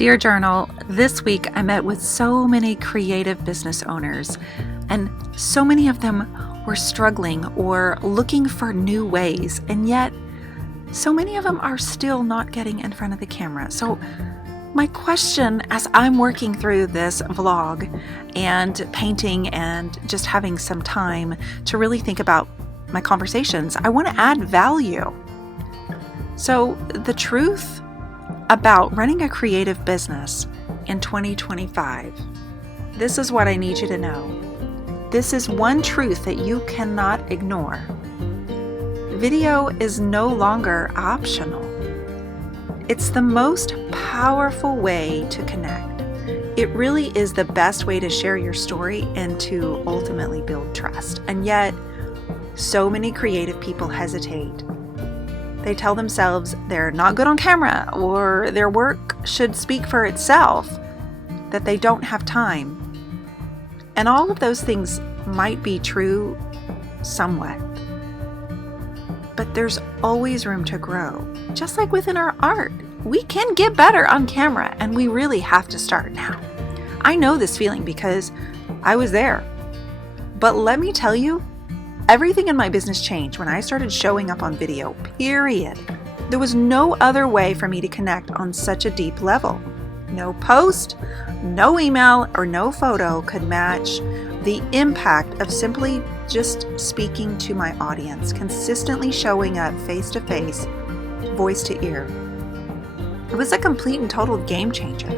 Dear Journal, this week I met with so many creative business owners, and so many of them were struggling or looking for new ways, and yet so many of them are still not getting in front of the camera. So my question as I'm working through this vlog and painting and just having some time to really think about my conversations, I want to add value. So the truth about running a creative business in 2025, this is what I need you to know. This is one truth that you cannot ignore. Video is no longer optional. It's the most powerful way to connect. It really is the best way to share your story and to ultimately build trust. And yet, so many creative people hesitate. They tell themselves they're not good on camera, or their work should speak for itself, that they don't have time. And all of those things might be true somewhat. But there's always room to grow. Just like within our art, we can get better on camera, and we really have to start now. I know this feeling because I was there. But let me tell you, everything in my business changed when I started showing up on video, period. There was no other way for me to connect on such a deep level. No post, no email, or no photo could match the impact of simply just speaking to my audience, consistently showing up face to face, voice to ear. It was a complete and total game changer.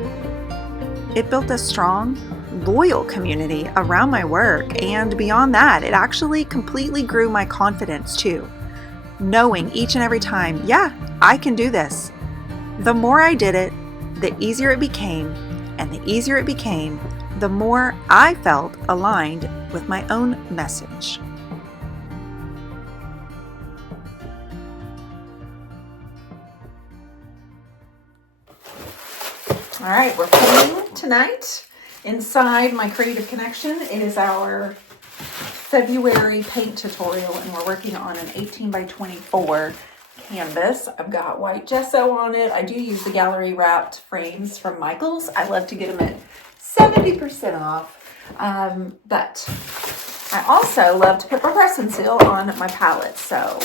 It built a strong, loyal community around my work, and beyond that, it actually completely grew my confidence too. Knowing each and every time, yeah, I can do this. The more I did it, the easier it became, and the easier it became, the more I felt aligned with my own message. All right, we're painting tonight inside my Creative Connection. It is our February paint tutorial, and we're working on an 18 by 24 canvas. I've got white gesso on it. I do use the gallery wrapped frames from Michaels. I love to get them at 70% off. But I also love to put my press and seal on my palette. So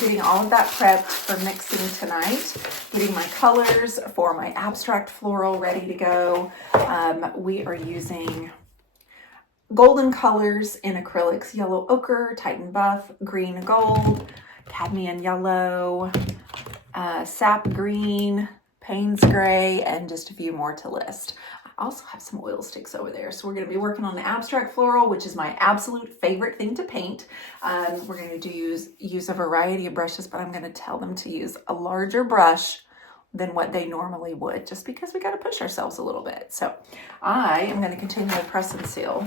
getting all of that prepped for mixing tonight, getting my colors for my abstract floral ready to go. We are using golden colors in acrylics: yellow ochre, Titan buff, green gold, cadmium yellow, sap green, Payne's gray, and just a few more to list. I also have some oil sticks over there. So we're going to be working on the abstract floral, which is my absolute favorite thing to paint. We're going to use a variety of brushes, but I'm going to tell them to use a larger brush than what they normally would, just because we got to push ourselves a little bit. So I am going to continue to press and seal.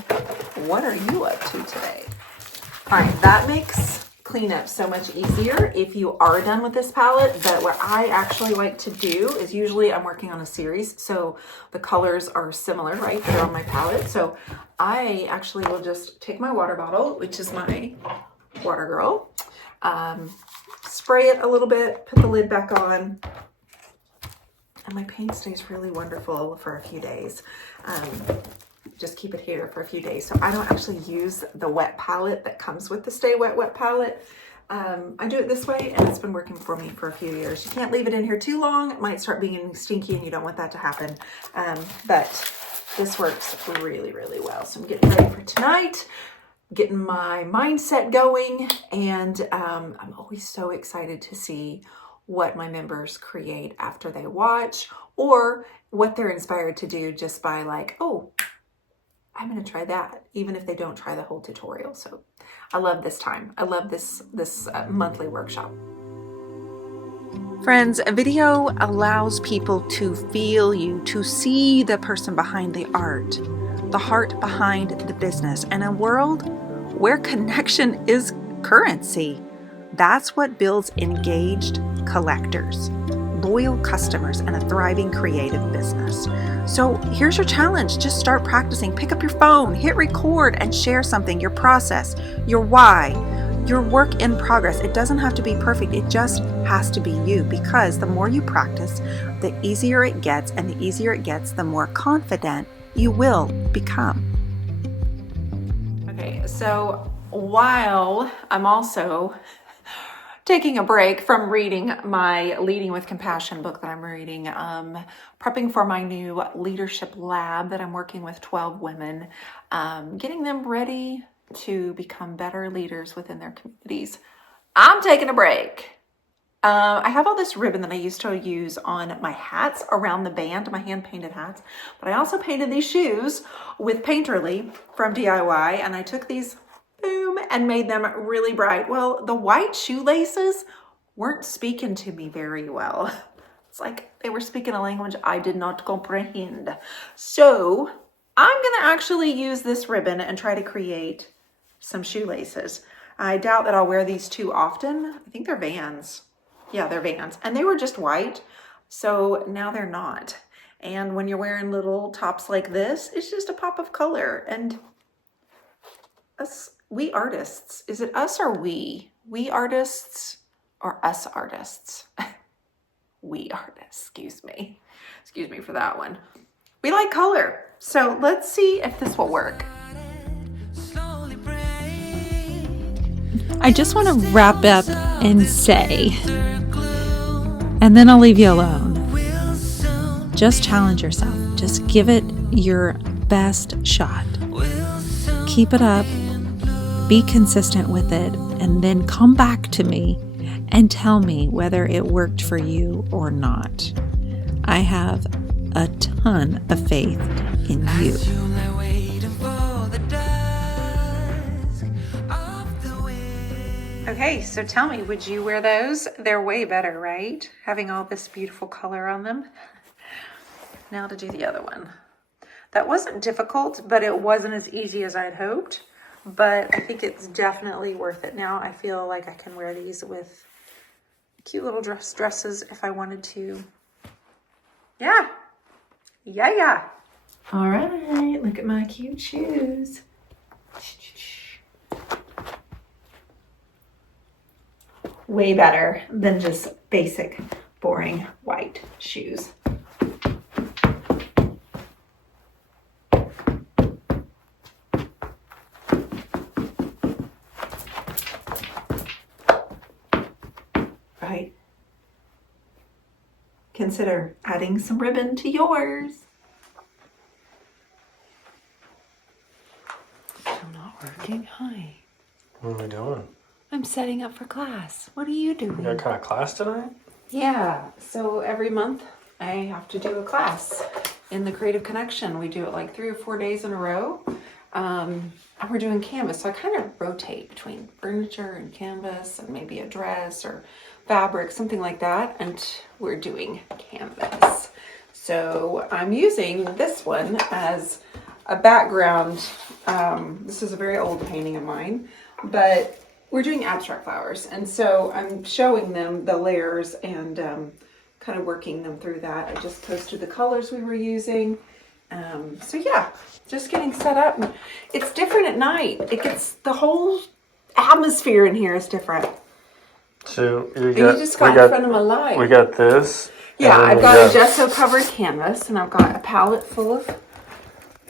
What are you up to today? All right, that makes cleanup so much easier if you are done with this palette. But what I actually like to do is, usually I'm working on a series, so the colors are similar right there on my palette. So I actually will just take my water bottle, which is my Water Girl, spray it a little bit, put the lid back on, and my paint stays really wonderful for a few days. Just keep it here for a few days. So I don't actually use the wet palette that comes with the Stay Wet palette. I do it this way, and it's been working for me for a few years. You can't leave it in here too long. It might start being stinky, and you don't want that to happen. But this works really, really well. So I'm getting ready for tonight, getting my mindset going, and I'm always so excited to see what my members create after they watch, or what they're inspired to do just by like, oh, I'm going to try that, even if they don't try the whole tutorial. So I love this time. I love this monthly workshop. Friends, a video allows people to feel you, to see the person behind the art, the heart behind the business, and a world where connection is currency. That's what builds engaged collectors, loyal customers, and a thriving creative business. So here's your challenge. Just start practicing. Pick up your phone, hit record, and share something, your process, your why, your work in progress. It doesn't have to be perfect. It just has to be you, because the more you practice, the easier it gets, and the easier it gets, the more confident you will become. Okay, so while I'm also taking a break from reading my Leading with Compassion book that I'm reading, prepping for my new leadership lab that I'm working with 12 women, getting them ready to become better leaders within their communities. I'm taking a break. I have all this ribbon that I used to use on my hats around the band, my hand-painted hats, but I also painted these shoes with Painterly from DIY, and I took these, boom, and made them really bright. Well, the white shoelaces weren't speaking to me very well. It's like they were speaking a language I did not comprehend. So I'm gonna actually use this ribbon and try to create some shoelaces. I doubt that I'll wear these too often. I think they're Vans. Yeah, they're Vans. And they were just white, so now they're not. And when you're wearing little tops like this, it's just a pop of color. And we artists, is it us or we? We artists or us artists? We artists, excuse me. Excuse me for that one. We like color. So let's see if this will work. I just want to wrap up and say, and then I'll leave you alone. Just challenge yourself. Just give it your best shot. Keep it up. Be consistent with it. And then come back to me and tell me whether it worked for you or not. I have a ton of faith in you. Okay, so tell me, would you wear those? They're way better, right? Having all this beautiful color on them. Now to do the other one. That wasn't difficult, but it wasn't as easy as I'd hoped. But I think it's definitely worth it. Now I feel like I can wear these with cute little dresses if I wanted to. Yeah. All right, look at my cute shoes. Way better than just basic, boring white shoes. Right. Consider adding some ribbon to yours. Still not working. Hi. What are we doing? I'm setting up for class. What are you doing? You got kind of class tonight? Yeah, so every month I have to do a class in the Creative Connection. We do it like 3 or 4 days in a row. And we're doing canvas, so I kind of rotate between furniture and canvas and maybe a dress or fabric, something like that. And we're doing canvas. So I'm using this one as a background. This is a very old painting of mine, but we're doing abstract flowers, and so I'm showing them the layers and kind of working them through that. I just posted the colors we were using. So yeah, just getting set up. It's different at night. It gets, the whole atmosphere in here is different. So You just got in front of my light. We got this. Yeah, I've got a gesso covered canvas, and I've got a palette full of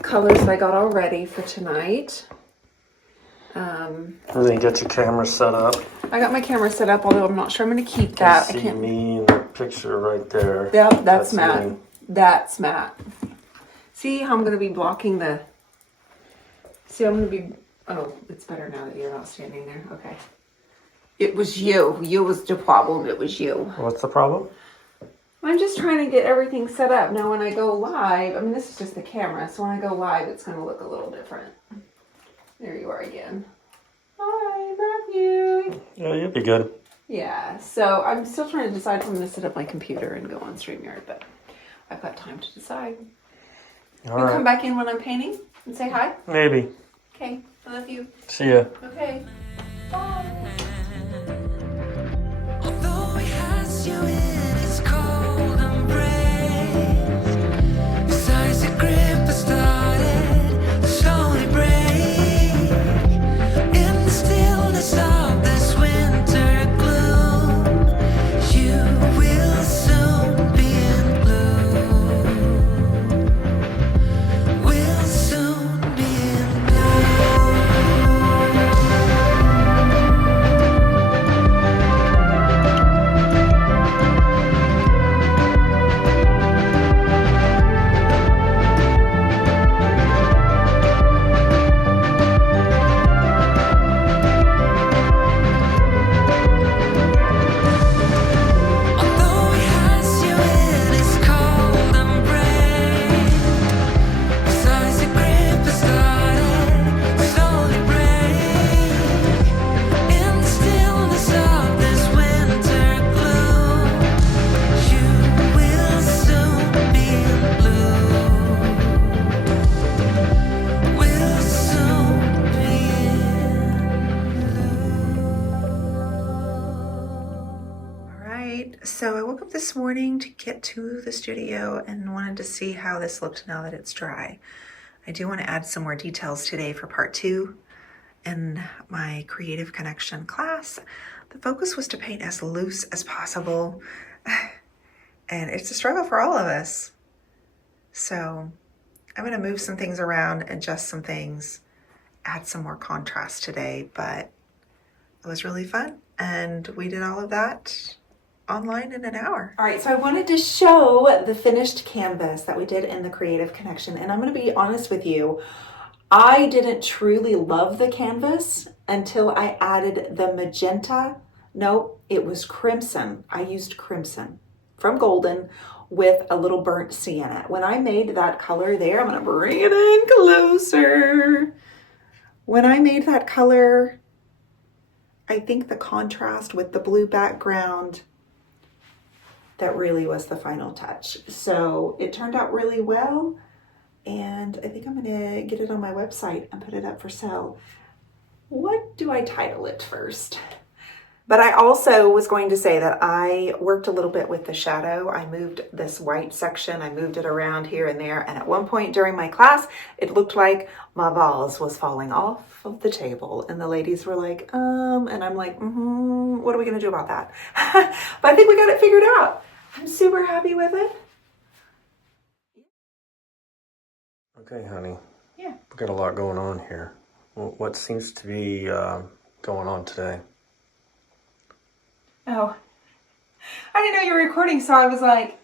colors that I got all ready for tonight. And then you get your camera set up. I got my camera set up, although I'm not sure I'm going to keep that. You can see me in the picture right there. Yep, that's Matt. me. That's Matt. See how I'm going to be blocking the... See, I'm going to be... Oh, it's better now that you're not standing there. Okay. It was you. You was the problem. It was you. What's the problem? I'm just trying to get everything set up. Now, when I go live... I mean, this is just the camera, so when I go live, it's going to look a little different. There you are again. Hi, Matthew. Yeah, you'll be good. Yeah, so I'm still trying to decide if I'm going to set up my computer and go on StreamYard, but I've got time to decide. All You right. come back in when I'm painting and say hi? Maybe. Okay, I love you. See ya. Okay, bye. Although he has you in his cold embrace, his eyes a grip has started to slowly break. In the stillness of this winter gloom, woke up this morning to get to the studio and wanted to see how this looked now that it's dry. I do want to add some more details today for part 2 in my Creative Connection class. The focus was to paint as loose as possible, and it's a struggle for all of us. So I'm going to move some things around, adjust some things, add some more contrast today, but it was really fun, and we did all of that online in an hour. All right, so I wanted to show the finished canvas that we did in the Creative Connection, and I'm going to be honest with you, I didn't truly love the canvas until I added the magenta. No, it was crimson. I used crimson from Golden with a little burnt sienna. When I made that color there, I'm going to bring it in closer. When I made that color, I think the contrast with the blue background, that really was the final touch. So it turned out really well, and I think I'm gonna get it on my website and put it up for sale. What do I title it first? But I also was going to say that I worked a little bit with the shadow. I moved this white section, I moved it around here and there, and at one point during my class, it looked like my vase was falling off of the table, and the ladies were like, and I'm like, what are we gonna do about that? But I think we got it figured out. I'm super happy with it. Okay, honey. Yeah. We've got a lot going on here. What seems to be going on today? Oh, I didn't know you were recording, so I was like,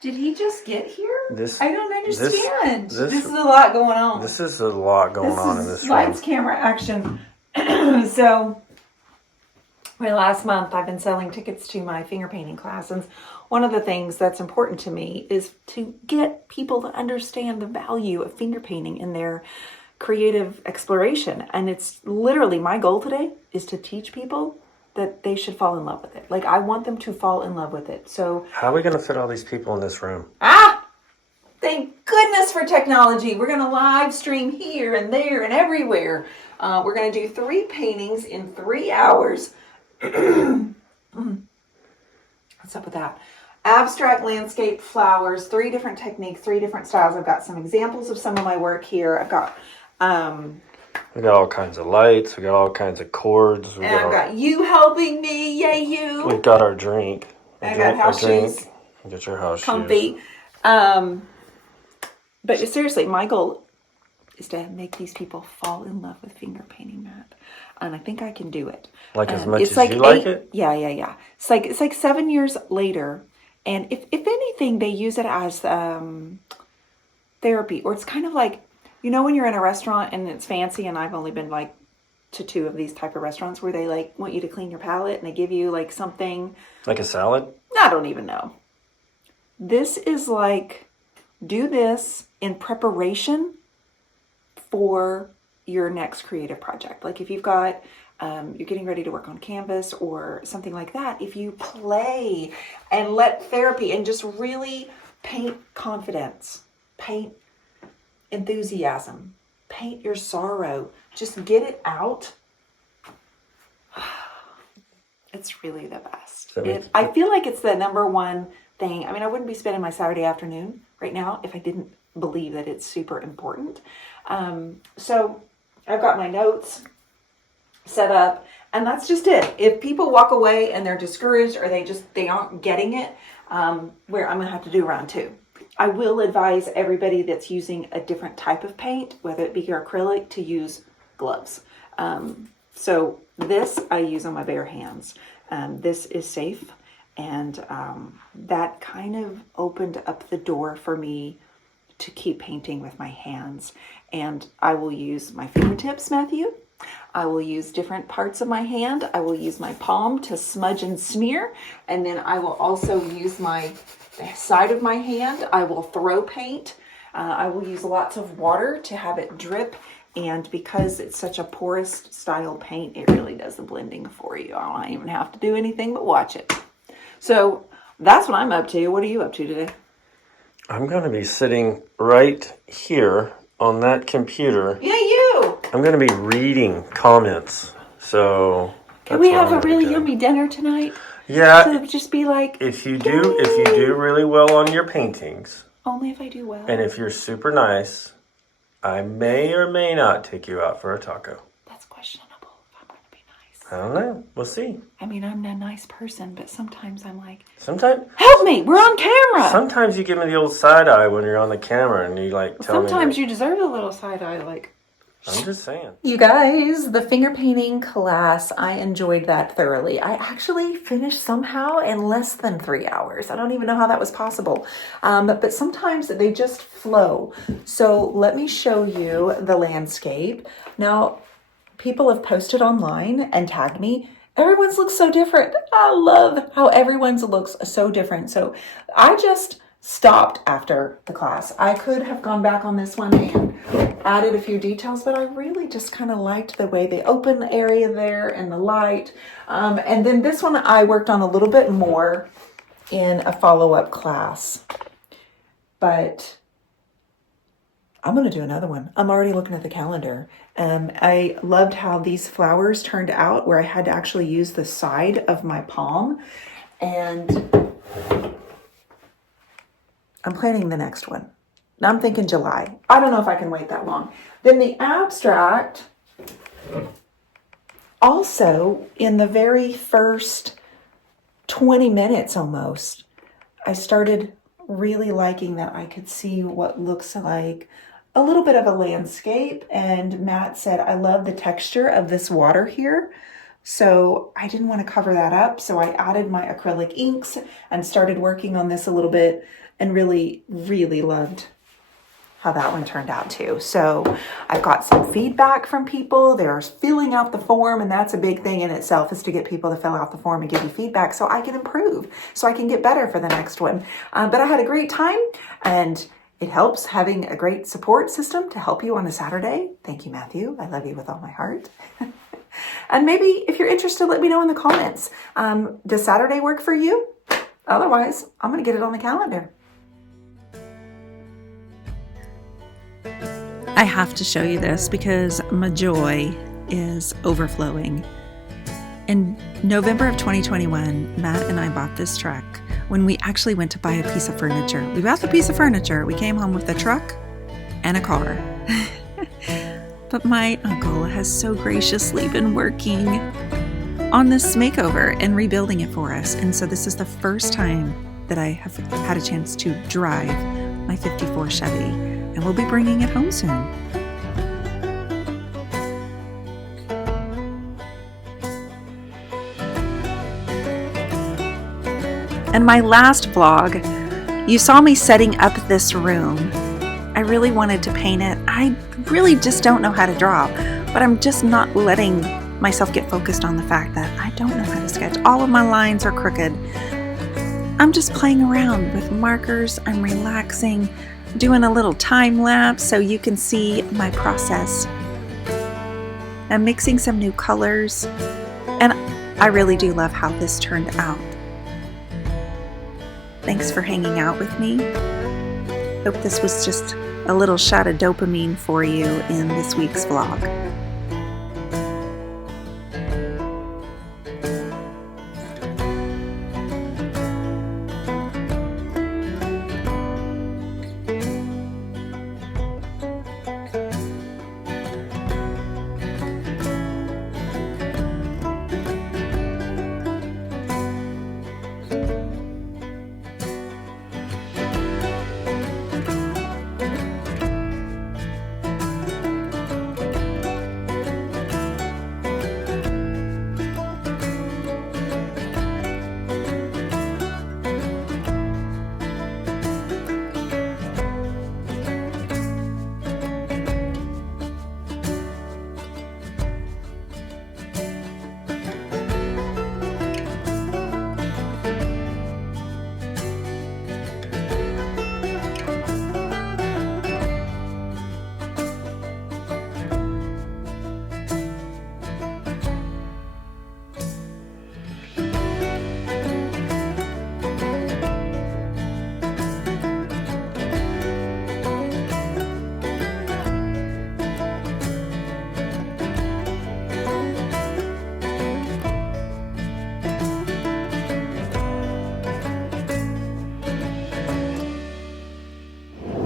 did he just get here? I don't understand. This is a lot going on. This is a lot going on in this room. Lights, camera, action. So, last month I've been selling tickets to my finger painting class, and one of the things that's important to me is to get people to understand the value of finger painting in their creative exploration. And it's literally my goal today is to teach people that they should fall in love with it. Like, I want them to fall in love with it. So how are we going to fit all these people in this room? Thank goodness for technology. We're going to live stream here and there and everywhere. We're going to do 3 paintings in 3 hours. What's up with that? Abstract, landscape, flowers, 3 different techniques, 3 different styles. I've got some examples of some of my work here. I've got we got all kinds of lights. We got all kinds of chords. I've got you helping me. Yay, you. We've got our drink. I got house shoes. You got your house comfy. shoes. But seriously, my goal is to make these people fall in love with finger painting, Matt. And I think I can do it. Like as much as you like it? Yeah. It's like 7 years later. And if anything, they use it as therapy. Or it's kind of like, you know, when you're in a restaurant and it's fancy, and I've only been like to 2 of these type of restaurants where they like want you to clean your palate and they give you like something. Like a salad? I don't even know. This is like, do this in preparation for your next creative project. Like if you've got, you're getting ready to work on canvas or something like that, if you play and let therapy and just really paint confidence, paint enthusiasm, paint your sorrow, just get it out. It's really the best. I feel like it's the number one thing. I mean, I wouldn't be spending my Saturday afternoon right now if I didn't believe that it's super important. So I've got my notes set up, and that's just it. If people walk away and they're discouraged or they aren't getting it, where I'm gonna have to do round 2. I will advise everybody that's using a different type of paint, whether it be your acrylic, to use gloves. So this I use on my bare hands. This is safe, and that kind of opened up the door for me to keep painting with my hands. And I will use my fingertips, Matthew. I will use different parts of my hand. I will use my palm to smudge and smear. And then I will also use my side of my hand. I will throw paint. I will use lots of water to have it drip. And because it's such a porous style paint, it really does the blending for you. I don't even have to do anything but watch it. So that's what I'm up to. What are you up to today? I'm going to be sitting right here on that computer. Yeah, you. I'm going to be reading comments. So can we have a really yummy dinner tonight? Yeah. So just be like, If you do really well on your paintings, only if I do well. and if you're super nice, I may or may not take you out for a taco. That's questionable if I'm going to be nice. I don't know. We'll see. I mean, I'm a nice person, but sometimes I'm like, Sometimes help me, we're on camera. you give me the old side eye when you're on the camera, and you like tell me. Sometimes you deserve a little side eye, like. I'm just saying. You guys, the finger painting class, I enjoyed that thoroughly. I actually finished somehow in less than 3 hours. I don't even know how that was possible. But sometimes they just flow. So let me show you the landscape. Now, people have posted online and tagged me. Everyone's looks so different. I love how everyone's looks so different. So I just stopped after the class. I could have gone back on this one and added a few details, but I really just kind of liked the way the open area there and the light. And then this one I worked on a little bit more in a follow-up class, but I'm going to do another one. I'm already looking at the calendar. I loved how these flowers turned out where I had to actually use the side of my palm, and I'm planning the next one. Now I'm thinking July. I don't know if I can wait that long. Then the abstract, also in the very first 20 minutes almost, I started really liking that I could see what looks like a little bit of a landscape. And Matt said, I love the texture of this water here. So I didn't want to cover that up. So I added my acrylic inks and started working on this a little bit, and really, really loved how that one turned out too. So I've got some feedback from people. They're filling out the form, and that's a big thing in itself, is to get people to fill out the form and give you feedback so I can improve, so I can get better for the next one. But I had a great time, and it helps having a great support system to help you on a Saturday. Thank you, Matthew. I love you with all my heart. And maybe if you're interested, let me know in the comments. Does Saturday work for you? Otherwise, I'm going to get it on the calendar. I have to show you this because my joy is overflowing. In November of 2021, Matt and I bought this truck when we actually went to buy a piece of furniture. We bought the piece of furniture. We came home with a truck and a car. But my uncle has so graciously been working on this makeover and rebuilding it for us. And so this is the first time that I have had a chance to drive my 54 Chevy. And we'll be bringing it home soon. In my last vlog, you saw me setting up this room. I really wanted to paint it. I really just don't know how to draw, but I'm just not letting myself get focused on the fact that I don't know how to sketch. All of my lines are crooked. I'm just playing around with markers. I'm relaxing, doing a little time lapse so you can see my process. I'm mixing some new colors, and I really do love how this turned out. Thanks for hanging out with me. Hope this was just a little shot of dopamine for you in this week's vlog.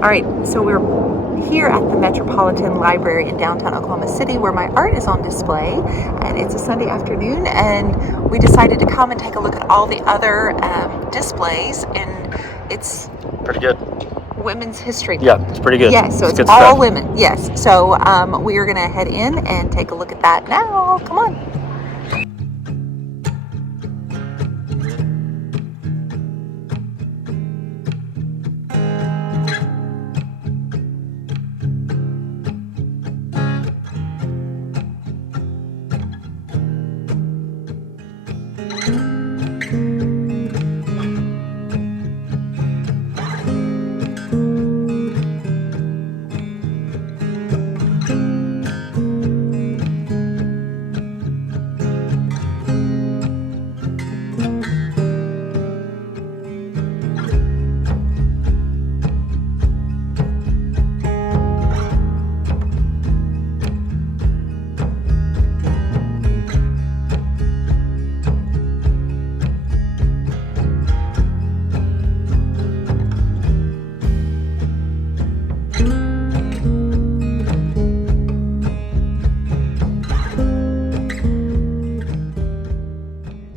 All right, so we're here at the Metropolitan Library in downtown Oklahoma City where my art is on display, and it's a Sunday afternoon, and we decided to come and take a look at all the other displays, and it's Pretty good. women's history. Yeah, it's pretty good. Yes, so it's good all stuff. women. Yes, so we are gonna head in and take a look at that now. Come on.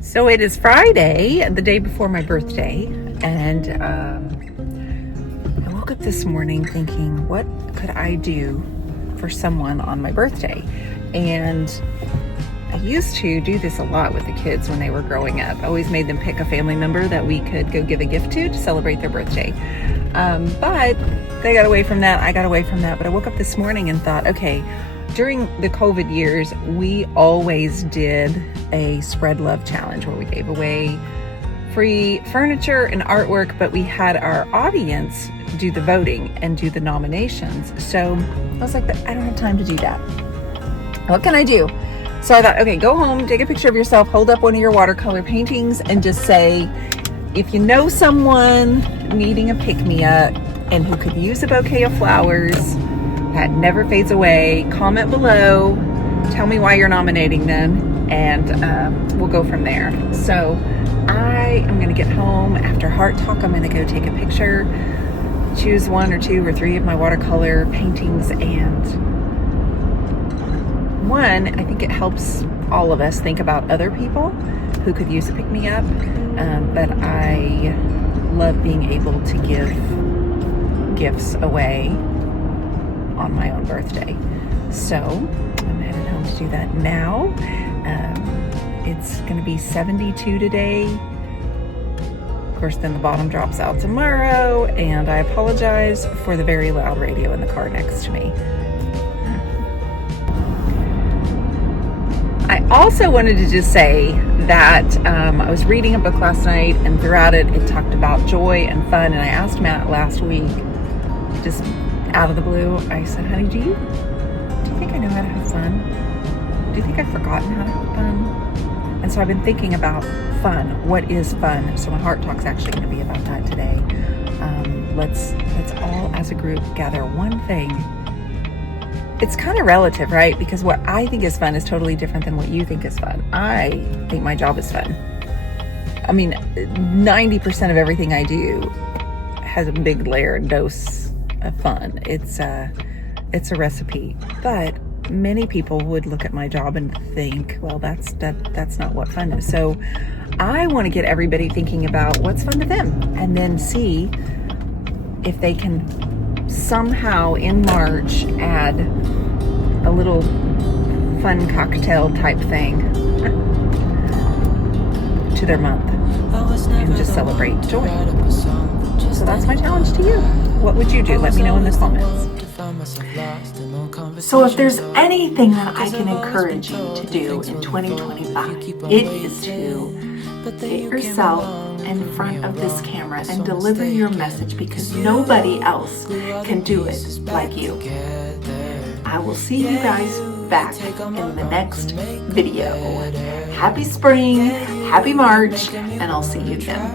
So it is Friday, the day before my birthday, and I woke up this morning thinking, what could I do for someone on my birthday? And I used to do this a lot with the kids when they were growing up. I always made them pick a family member that we could go give a gift to celebrate their birthday. But they got away from that, I got away from that. But I woke up this morning and thought, okay, during the COVID years, we always did a spread love challenge where we gave away free furniture and artwork, but we had our audience do the voting and do the nominations. So I was like, I don't have time to do that. What can I do? So I thought, okay, go home, take a picture of yourself, hold up one of your watercolor paintings, and just say, if you know someone needing a pick-me-up and who could use a bouquet of flowers that never fades away, comment below, tell me why you're nominating them, and we'll go from there. So I am gonna get home after Heart Talk. I'm gonna go take a picture, choose 1 or 2 or 3 of my watercolor paintings, and one, I think it helps all of us think about other people who could use a pick-me-up, but I love being able to give gifts away on my own birthday. So I'm headed home to do that now. It's gonna be 72 today. Of course, then the bottom drops out tomorrow, and I apologize for the very loud radio in the car next to me. I also wanted to just say that I was reading a book last night, and throughout it, it talked about joy and fun, and I asked Matt last week, just out of the blue, I said, honey, do you think I know how to have fun? Do you think I've forgotten how to have fun? And so I've been thinking about fun. What is fun? So my Heart Talk's actually going to be about that today. Let's all as a group gather one thing. It's kind of relative, right? Because what I think is fun is totally different than what you think is fun. I think my job is fun. I mean, 90% of everything I do has a big layer and dose of fun. It's a recipe, but many people would look at my job and think, well, that's not what fun is. So I want to get everybody thinking about what's fun to them, and then see if they can somehow in March add a little fun cocktail type thing to their month and just celebrate joy. So that's my challenge to you. What would you do? Let me know in the comments. So if there's anything that I can encourage you to do in 2025, it is to get yourself in front of this camera and deliver your message, because nobody else can do it like you. I will see you guys back in the next video. Happy spring, happy March, and I'll see you then.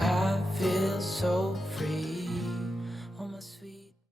I feel so free.